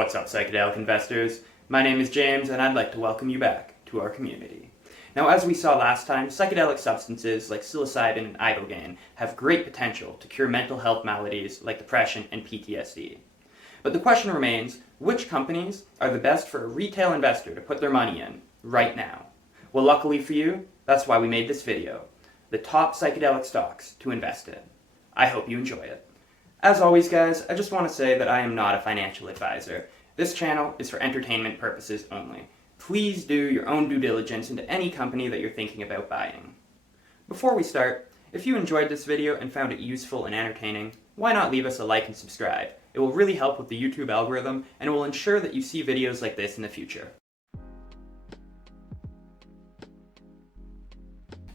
What's up, psychedelic investors? My name is James, and I'd like to welcome you back to our community. Now, as we saw last time, psychedelic substances like psilocybin and ibogaine have great potential to cure mental health maladies like depression and PTSD. But the question remains, which companies are the best for a retail investor to put their money in right now? Well, luckily for you, that's why we made this video. The top psychedelic stocks to invest in. I hope you enjoy it. As always, guys, I just want to say that I am not a financial advisor. This channel is for entertainment purposes only. Please do your own due diligence into any company that you're thinking about buying. Before we start, if you enjoyed this video and found it useful and entertaining, why not leave us a like and subscribe? It will really help with the YouTube algorithm, and it will ensure that you see videos like this in the future.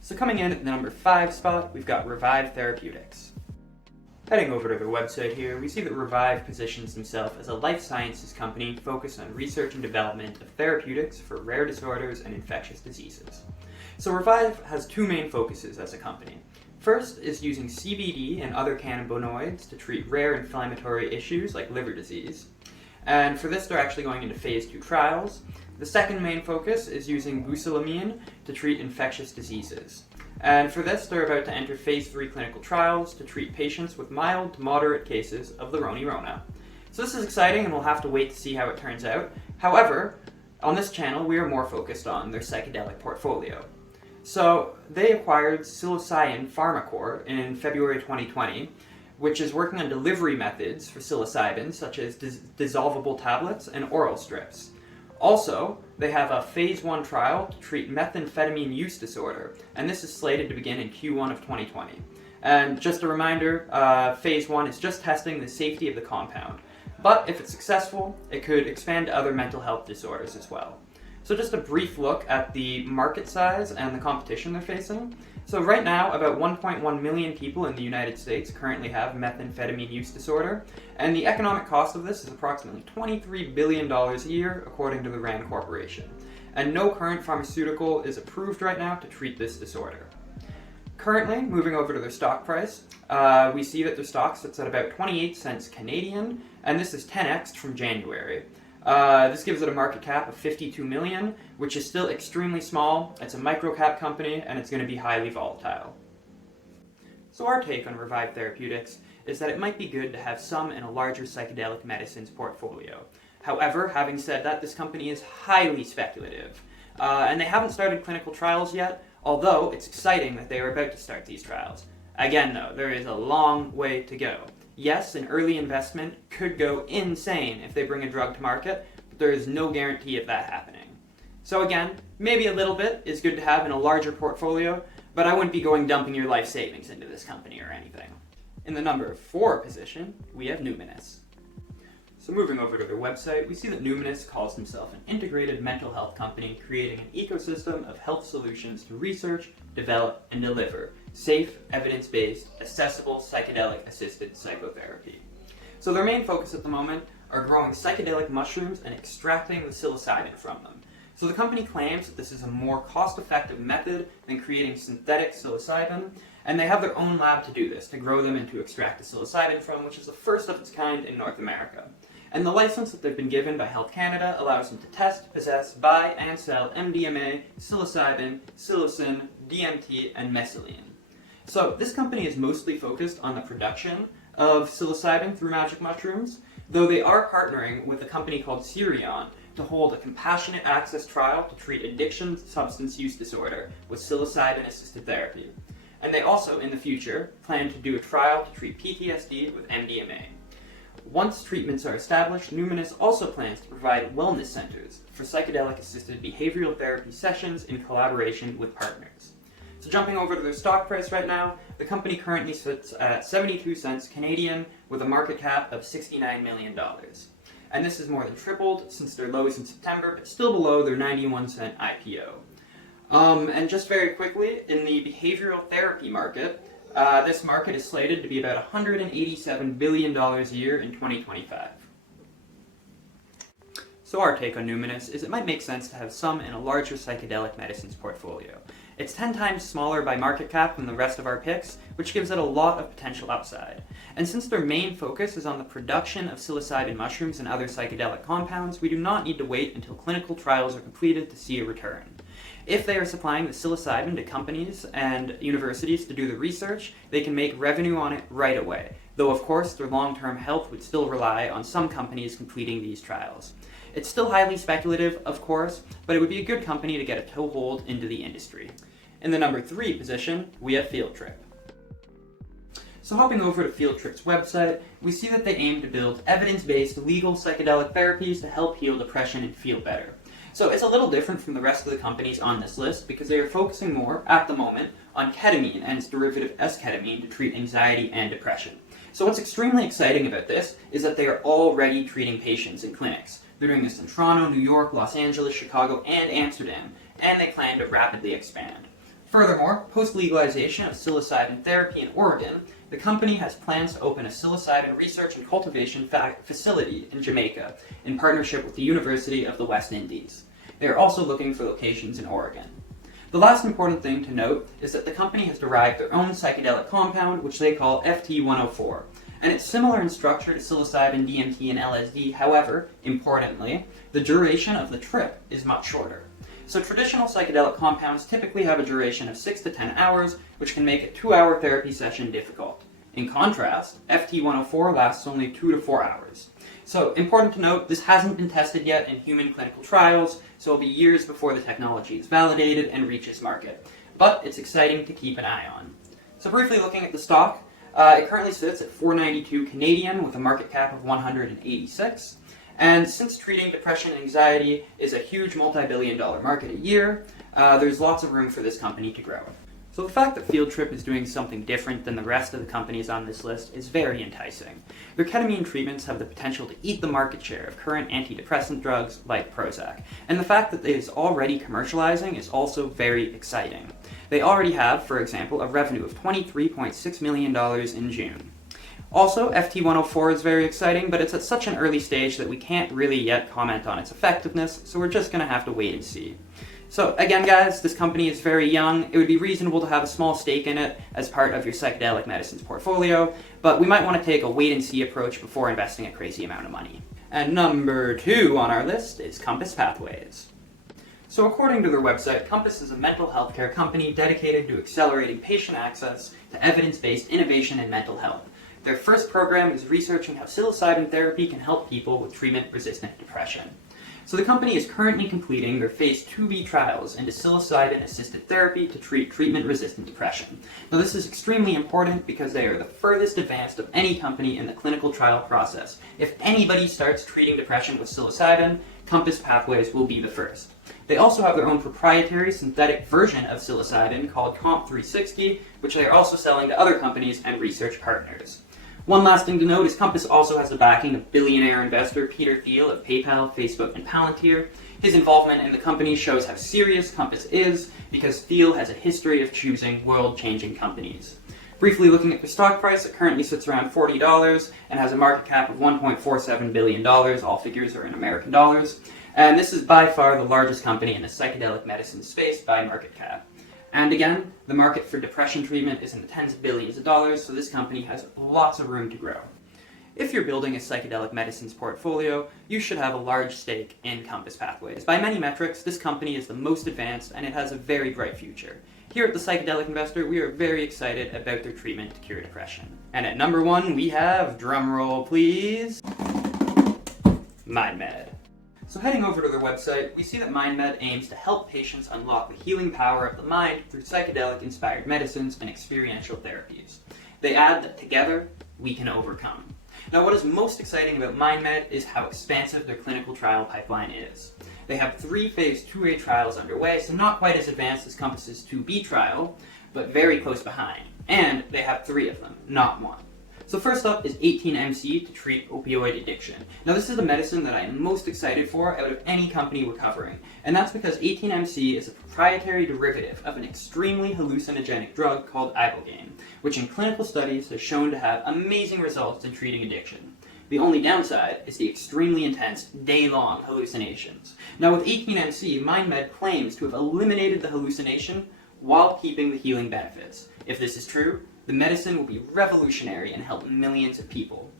So coming in at the number 5 spot, we've got Revive Therapeutics. Heading over to their website here, we see that Revive positions themselves as a life sciences company focused on research and development of therapeutics for rare disorders and infectious diseases. So Revive has two main focuses as a company. First is using CBD and other cannabinoids to treat rare inflammatory issues like liver disease. And for this, they're actually going into phase 2 trials. The second main focus is using butylamine to treat infectious diseases. And for this, they're about to enter phase 3 clinical trials to treat patients with mild to moderate cases of the Rona. So this is exciting, and we'll have to wait to see how it turns out. However, on this channel, we are more focused on their psychedelic portfolio. So they acquired psilocybin Pharmacore in February 2020, which is working on delivery methods for psilocybin, such as dissolvable tablets and oral strips. Also, they have a phase 1 trial to treat methamphetamine use disorder, and this is slated to begin in Q1 of 2020. And just a reminder, phase 1 is just testing the safety of the compound. But if it's successful, it could expand to other mental health disorders as well. So just a brief look at the market size and the competition they're facing. So right now, about 1.1 million people in the United States currently have methamphetamine use disorder, and the economic cost of this is approximately $23 billion a year, according to the RAND Corporation. And no current pharmaceutical is approved right now to treat this disorder. Currently, moving over to their stock price, we see that their stock sits at about 28 cents Canadian, and this is 10x from January. This gives it a market cap of 52 million, which is still extremely small. It's a micro-cap company, and it's going to be highly volatile. So our take on Revive Therapeutics is that it might be good to have some in a larger psychedelic medicines portfolio. However, having said that, this company is highly speculative, and they haven't started clinical trials yet, although it's exciting that they are about to start these trials. Again, though, there is a long way to go. Yes, an early investment could go insane if they bring a drug to market, but there is no guarantee of that happening. So again, maybe a little bit is good to have in a larger portfolio, but I wouldn't be dumping your life savings into this company or anything. In the number 4 position, we have Numinous. So moving over to their website, we see that Numinous calls himself an integrated mental health company creating an ecosystem of health solutions to research, develop, and deliver safe, evidence-based, accessible, psychedelic-assisted psychotherapy. So their main focus at the moment are growing psychedelic mushrooms and extracting the psilocybin from them. So the company claims that this is a more cost-effective method than creating synthetic psilocybin, and they have their own lab to do this, to grow them and to extract the psilocybin from, which is the first of its kind in North America. And the license that they've been given by Health Canada allows them to test, possess, buy, and sell MDMA, psilocybin, psilocin, DMT, and mescaline. So this company is mostly focused on the production of psilocybin through magic mushrooms, though they are partnering with a company called Sirion to hold a compassionate access trial to treat addiction substance use disorder with psilocybin-assisted therapy. And they also, in the future, plan to do a trial to treat PTSD with MDMA. Once treatments are established, Numinous also plans to provide wellness centers for psychedelic-assisted behavioral therapy sessions in collaboration with partners. So jumping over to their stock price right now, the company currently sits at 72 cents Canadian with a market cap of $69 million. And this has more than tripled since their lows in September, but still below their 91-cent IPO. And just very quickly, in the behavioral therapy market, this market is slated to be about $187 billion a year in 2025. So So our take on Numinous is it might make sense to have some in a larger psychedelic medicines portfolio. It's 10 times smaller by market cap than the rest of our picks, which gives it a lot of potential upside. And since their main focus is on the production of psilocybin mushrooms and other psychedelic compounds, we do not need to wait until clinical trials are completed to see a return. If they are supplying the psilocybin to companies and universities to do the research, they can make revenue on it right away, though of course their long-term health would still rely on some companies completing these trials. It's still highly speculative, of course, but it would be a good company to get a toehold into the industry. In the number 3 position, we have Field Trip. So hopping over to Field Trip's website, we see that they aim to build evidence-based legal psychedelic therapies to help heal depression and feel better. So it's a little different from the rest of the companies on this list because they are focusing more, at the moment, on ketamine and its derivative S-ketamine to treat anxiety and depression. So what's extremely exciting about this is that they are already treating patients in clinics. They're doing this in Toronto, New York, Los Angeles, Chicago, and Amsterdam, and they plan to rapidly expand. Furthermore, post-legalization of psilocybin therapy in Oregon, the company has plans to open a psilocybin research and cultivation facility in Jamaica in partnership with the University of the West Indies. They are also looking for locations in Oregon. The last important thing to note is that the company has derived their own psychedelic compound, which they call FT104, and it's similar in structure to psilocybin, DMT, and LSD. However, importantly, the duration of the trip is much shorter. So traditional psychedelic compounds typically have a duration of 6 to 10 hours, which can make a 2-hour therapy session difficult. In contrast, FT104 lasts only 2 to 4 hours. So important to note, this hasn't been tested yet in human clinical trials, so it'll be years before the technology is validated and reaches market. But it's exciting to keep an eye on. So briefly looking at the stock, it currently sits at $492 Canadian with a market cap of 186. And since treating depression and anxiety is a huge multi-billion-dollar market a year, there's lots of room for this company to grow. So the fact that Field Trip is doing something different than the rest of the companies on this list is very enticing. Their ketamine treatments have the potential to eat the market share of current antidepressant drugs like Prozac, and the fact that it is already commercializing is also very exciting. They already have, for example, a revenue of $23.6 million in June. Also, FT104 is very exciting, but it's at such an early stage that we can't really yet comment on its effectiveness, so we're just going to have to wait and see. So again guys, this company is very young. It would be reasonable to have a small stake in it as part of your psychedelic medicines portfolio, but we might want to take a wait and see approach before investing a crazy amount of money. And number 2 on our list is Compass Pathways. So according to their website, Compass is a mental health care company dedicated to accelerating patient access to evidence-based innovation in mental health. Their first program is researching how psilocybin therapy can help people with treatment-resistant depression. So the company is currently completing their phase 2B trials into psilocybin-assisted therapy to treat treatment-resistant depression. Now this is extremely important because they are the furthest advanced of any company in the clinical trial process. If anybody starts treating depression with psilocybin, Compass Pathways will be the first. They also have their own proprietary synthetic version of psilocybin called COMP360, which they are also selling to other companies and research partners. One last thing to note is Compass also has the backing of billionaire investor Peter Thiel of PayPal, Facebook, and Palantir. His involvement in the company shows how serious Compass is because Thiel has a history of choosing world-changing companies. Briefly looking at the stock price, it currently sits around $40 and has a market cap of $1.47 billion. All figures are in American dollars. And this is by far the largest company in the psychedelic medicine space by market cap. And again, the market for depression treatment is in the tens of billions of dollars, so this company has lots of room to grow. If you're building a psychedelic medicines portfolio, you should have a large stake in Compass Pathways. By many metrics, this company is the most advanced and it has a very bright future. Here at the Psychedelic Investor, we are very excited about their treatment to cure depression. And at number 1, we have, drumroll please, MinDMed. So heading over to their website, we see that MinDMed aims to help patients unlock the healing power of the mind through psychedelic-inspired medicines and experiential therapies. They add that together, we can overcome. Now what is most exciting about MinDMed is how expansive their clinical trial pipeline is. They have 3 phase 2A trials underway, so not quite as advanced as Compass's 2B trial, but very close behind. And they have 3 of them, not 1. So first up is 18MC to treat opioid addiction. Now this is the medicine that I am most excited for out of any company we're covering, and that's because 18MC is a proprietary derivative of an extremely hallucinogenic drug called IPOing, which in clinical studies has shown to have amazing results in treating addiction. The only downside is the extremely intense, day-long hallucinations. Now with 18MC, MinDMed claims to have eliminated the hallucination while keeping the healing benefits. If this is true, the medicine will be revolutionary and help millions of people.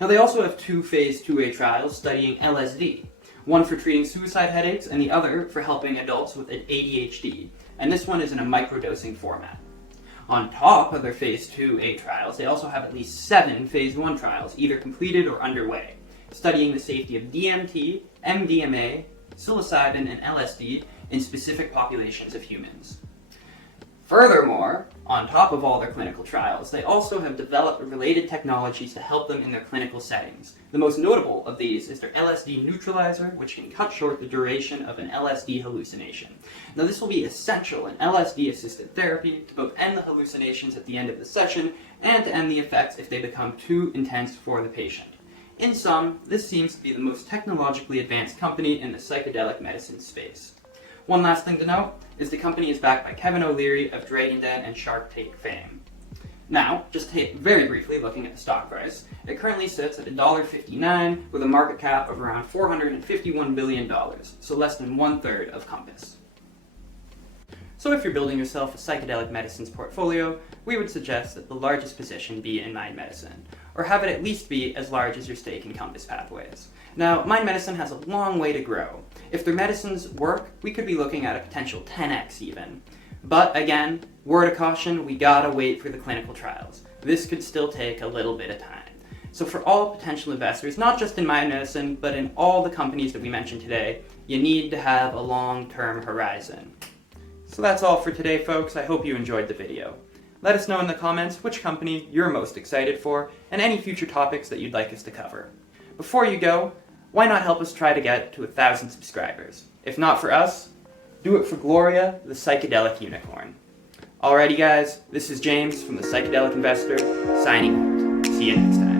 Now they also have 2 phase 2A trials studying LSD, one for treating suicide headaches and the other for helping adults with ADHD, and this one is in a microdosing format. On top of their phase 2A trials, they also have at least 7 phase 1 trials, either completed or underway, studying the safety of DMT, MDMA, psilocybin, and LSD in specific populations of humans. Furthermore, on top of all their clinical trials, they also have developed related technologies to help them in their clinical settings. The most notable of these is their LSD neutralizer, which can cut short the duration of an LSD hallucination. Now this will be essential in LSD-assisted therapy to both end the hallucinations at the end of the session and to end the effects if they become too intense for the patient. In sum, this seems to be the most technologically advanced company in the psychedelic medicine space. One last thing to note is the company is backed by Kevin O'Leary of Dragon Den and Shark Tank fame. Now, just very briefly looking at the stock price, it currently sits at $1.59 with a market cap of around $451 billion, so less than 1/3 of Compass. So if you're building yourself a psychedelic medicines portfolio, we would suggest that the largest position be in Mind Medicine, or have it at least be as large as your stake in Compass Pathways. Now, Mind Medicine has a long way to grow. If their medicines work, we could be looking at a potential 10x even. But again, word of caution, we gotta wait for the clinical trials. This could still take a little bit of time. So for all potential investors, not just in Mind Medicine, but in all the companies that we mentioned today, you need to have a long-term horizon. So that's all for today, folks. I hope you enjoyed the video. Let us know in the comments which company you're most excited for and any future topics that you'd like us to cover. Before you go, why not help us try to get to 1,000 subscribers? If not for us, do it for Gloria, the psychedelic unicorn. Alrighty guys, this is James from the Psychedelic Investor, signing out. See you next time.